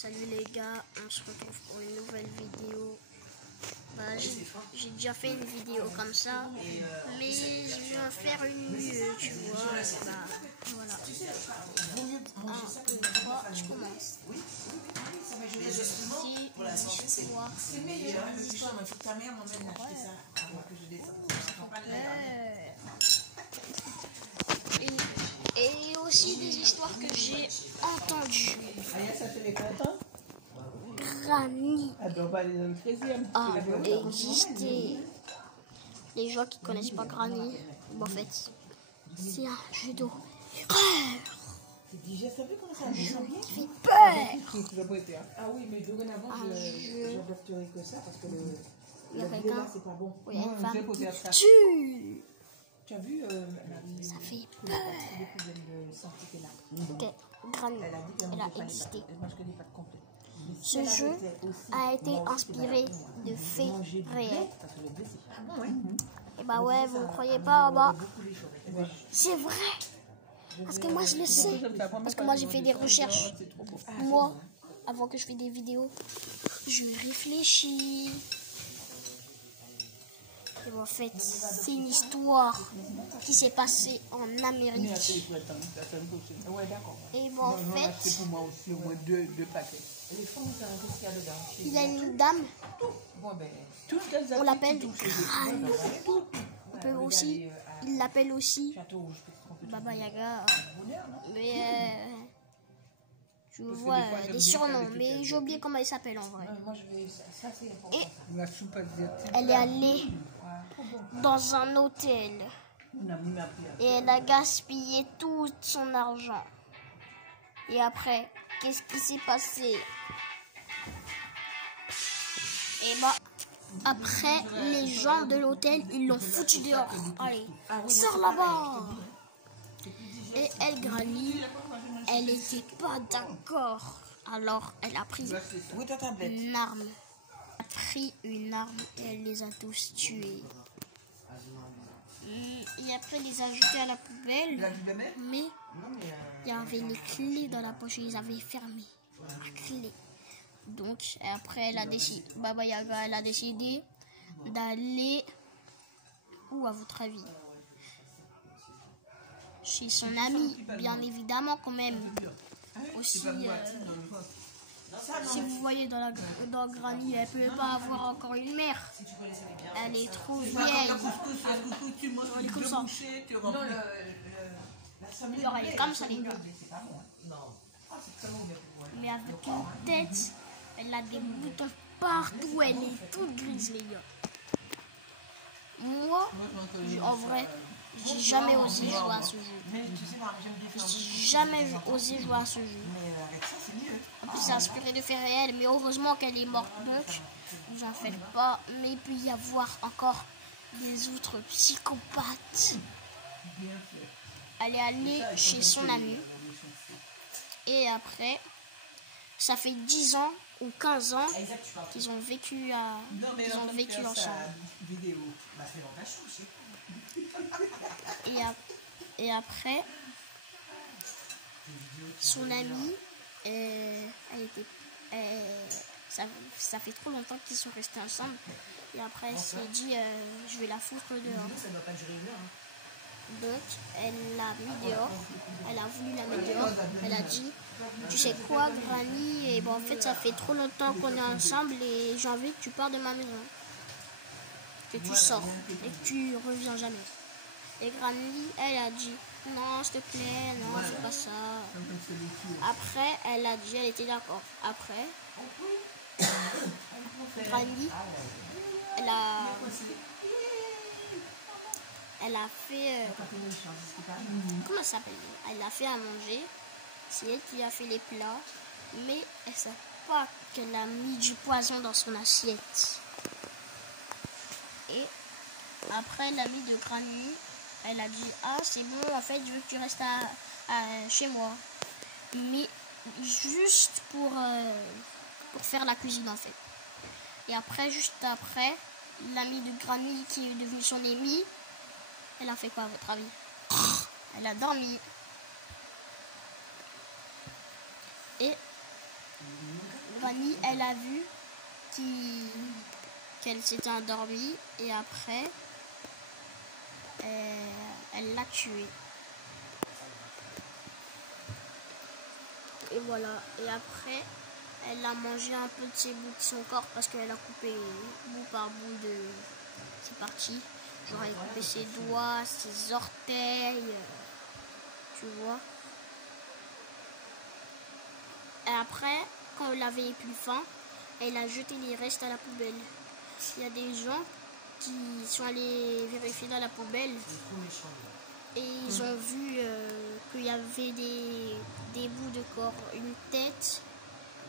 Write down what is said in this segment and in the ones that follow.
Salut les gars, on se retrouve pour une nouvelle vidéo. J'ai déjà fait une vidéo comme ça, mais je vais en faire une mieux, tu vois. Voilà. 1, 2, 3, je commence. Et aussi des histoires que j'ai entendues. Granny a existé. Les gens qui connaissent pas Granny, en fait, c'est un jeu d'horreur. Un jeu qui fait peur. Ah oui, mais dorénavant, j'adopterai que ça parce que il y a quelqu'un, c'est pas bon. il y a une femme qui tue. Tu as vu Ça fait peur. Ok, Granny, elle a existé. Ce jeu a été inspiré de faits réels. Et bah ouais, vous ne croyez pas, bah c'est vrai. Parce que moi je le sais. Parce que moi j'ai fait des recherches. Moi, avant que je fais des vidéos, je réfléchis. Et en fait, c'est une histoire qui s'est passée en Amérique. Et bon, en fait, il y a une dame, on l'appelle Granny. Il l'appelle aussi Baba Yaga. Mais je vois des surnoms, mais j'ai oublié comment elle s'appelle en vrai. Et elle est allée dans un hôtel et elle a gaspillé tout son argent. Et après, qu'est-ce qui s'est passé? Et bah, après, les gens de l'hôtel, ils l'ont foutu dehors. Allez, sors là-bas. Et elle, Granny, elle n'était pas d'accord. Alors, elle a pris une arme. Elle a pris une arme et elle les a tous tués. Et après, elle les a jetés à la poubelle. Mais il y avait les clés dans la poche et ils avaient fermé la clé. Donc, après, elle a décidé, Baba Yaga, elle a décidé d'aller où, à votre avis? Chez son ami, bien évidemment, quand même. Aussi, si vous voyez dans Granny, elle ne peut pas avoir encore une mère. Elle est trop vieille. Elle est comme ça. Genre, elle est comme ça, les gars. Mais avec une tête, elle a des boutons partout. Elle est toute grise, les gars. Moi, en vrai, j'ai jamais osé jouer à ce jeu. J'ai jamais osé jouer à ce jeu. En plus, c'est inspiré de faits réels, mais heureusement qu'elle est morte, donc j'en fais pas. Mais il peut y avoir encore des autres psychopathes. Elle est allée chez son ami. Et après, ça fait 10 ans ou 15 ans qu'ils ont vécu ensemble. Et après, son amie, ça fait trop longtemps qu'ils sont restés ensemble. Et après, elle s'est dit, je vais la foutre dehors. Donc, elle l'a mis dehors. Elle a voulu la mettre dehors. Elle a dit, tu sais quoi, Granny? Et bon, en fait, ça fait trop longtemps qu'on est ensemble et j'ai envie que tu pars de ma maison. Que tu sors et que tu reviens jamais. Et Granny, elle a dit, non, s'il te plaît, non, c'est pas ça. Après, elle a dit, elle était d'accord. Après, Granny, elle a fait, comment ça s'appelle? Elle a fait à manger. C'est elle qui a fait les plats. Mais elle ne sait pas qu'elle a mis du poison dans son assiette. Et après, l'amie de Granny, elle a dit, ah, c'est bon, en fait, je veux que tu restes chez moi. Mais juste pour faire la cuisine, en fait. Et après, juste après, l'amie de Granny qui est devenue son amie, elle a fait quoi à votre avis? Elle a dormi. Et Fanny, elle a vu qu'elle s'était endormie et après, elle l'a tué. Et voilà. Et après, elle a mangé un peu de ses bouts de son corps parce qu'elle a coupé bout par bout de ses parties. Genre, elle a coupé ses doigts, ses orteils, tu vois. Et après, quand elle avait plus faim, elle a jeté les restes à la poubelle. Il y a des gens qui sont allés vérifier dans la poubelle et ils ont vu qu'il y avait des bouts de corps, une tête,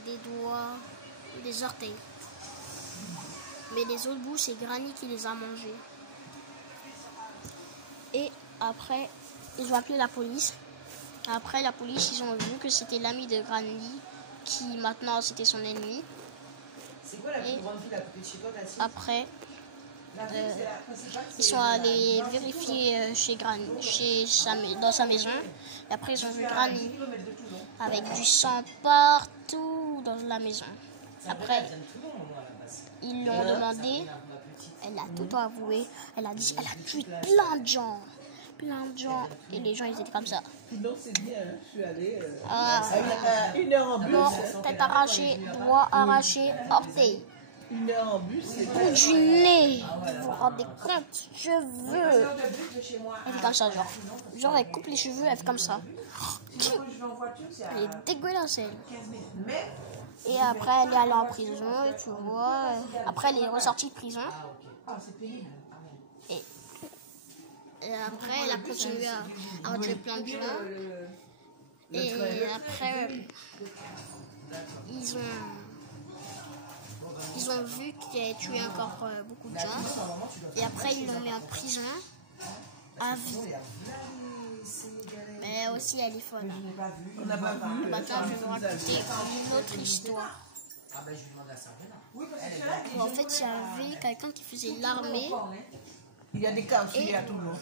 des doigts, des orteils. Mais les autres bouts, c'est Granny qui les a mangés. Et après, ils ont appelé la police. Après, la police, ils ont vu que c'était l'ami de Granny, qui maintenant c'était son ennemi. C'est quoi la plus grande ville à côté de chez toi, Tassi? Après, ils sont allés vérifier dans sa maison. Et après, ils ont vu Granny avec du sang partout dans la maison. Après, ils lui ont demandé, elle a tout avoué. Elle a dit, elle a tué plein de gens. Et les gens, ils étaient comme ça. Non, c'est bien, je suis allée. Une heure en bus. Bon, tête arrachée, doigt arraché, orteil. Une heure en bus, c'est Bout du nez. Vous vous rendez compte? Cheveux. Elle fait comme ça, genre. Genre, elle coupe les cheveux, elle fait comme ça. Elle est dégueulasse, elle. Et après, elle est allée en prison, et tu vois. Après, elle est ressortie de prison. Et après, elle a continué à tuer plein de gens. Et après, ils ont vu qu'elle a tué encore beaucoup de gens. Et après, ils l'ont mis en prison à vie. Mais aussi, elle est folle. On n'a pas vu. Maintenant, je vais vous raconter une autre histoire. En fait, il y avait quelqu'un qui faisait l'armée. Il y a des quartiers à tout le monde.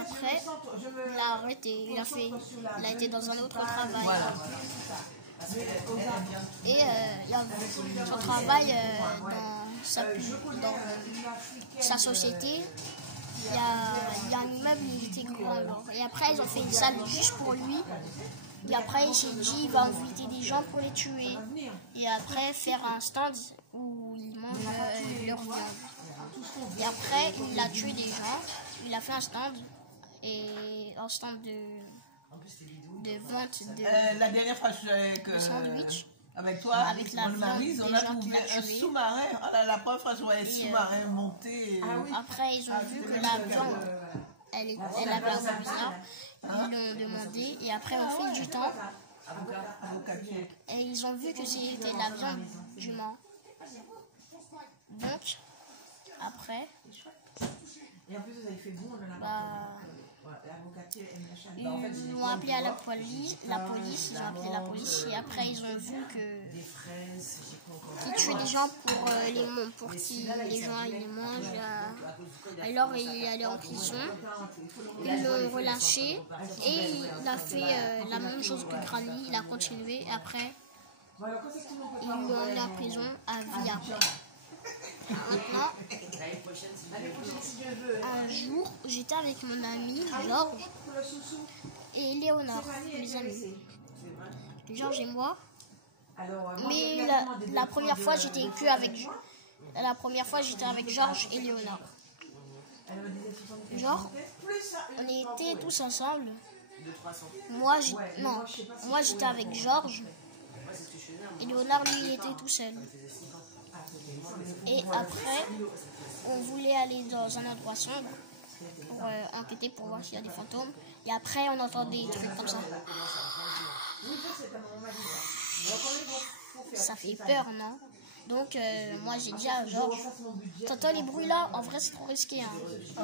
Après, il a arrêté. Il a été dans un autre travail. Voilà. Et son travail dans sa société, il y a un immeuble qui était grand. Alors. Et après, ils ont fait une salle juste pour lui. Et après, il s'est dit, il va inviter des gens pour les tuer. Et après, faire un stand où ils mangent leur viande. Et après, il a tué des gens. Il a fait un stand. Et un stand de vente de... La dernière fois, je suis sandwich. Avec toi, avec la Maryse, on a trouvé un sous-marin. La première fois, je voyais un sous-marin monter. Après, ils ont vu que la viande, elle avait un goût bizarre. Ils l'ont demandé. Et après, au fil du temps, et ils ont vu que c'était la viande du mort. Donc, après, ils ont appelé à la police, ils ont appelé la police et après ils ont vu qu'ils tuaient des gens pour qui les gens ils les mangent. Alors il est allé en prison, ils l'ont relâché et il a fait la même chose que Granny, il a continué et après ils l'ont mis en prison à vie après. Maintenant, un jour, j'étais avec mon ami Georges et Léonard, mes amis. Georges et moi. Mais la première fois, j'étais avec Georges et Léonard. Genre, on était tous ensemble. Moi, j'étais avec Georges et Léonard, lui, il était tout seul. Et après, on voulait aller dans un endroit sombre pour enquêter pour voir s'il y a des fantômes. Et après, on entend des trucs comme ça. Ça fait peur, non? Donc, moi, j'ai dit à Georges, t'entends les bruits là? En vrai, c'est trop risqué. Hein. Et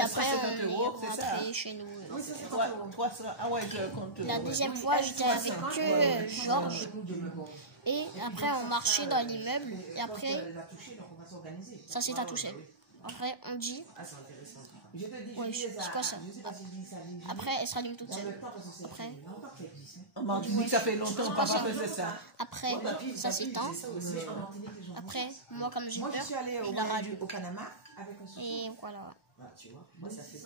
après, on est rentré chez nous. La deuxième fois, j'étais avec Georges. Et après, on marchait dans l'immeuble. Et après, ça s'est tout seul. Après, on dit, Je te dis, Ouais, c'est quoi ça? Après, elle se rallume toute seule. Après, Maman, tu dis que ça fait longtemps que papa faisait ça. après, ça s'étend. Après, moi, comme j'ai Moi, je peur, suis allée je la rallume. au Panama avec un souci. Et voilà. Tu vois, moi, ça fait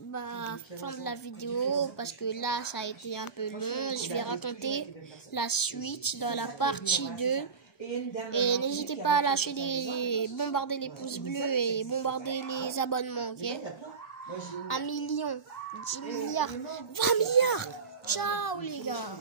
Bah, fin de la vidéo, parce que là, ça a été un peu long. Je vais raconter la suite dans la partie 2. Et n'hésitez pas à lâcher bombarder les pouces bleus et bombarder les abonnements, ok? 1 million, 10 milliards, 20 milliards. Ciao les gars.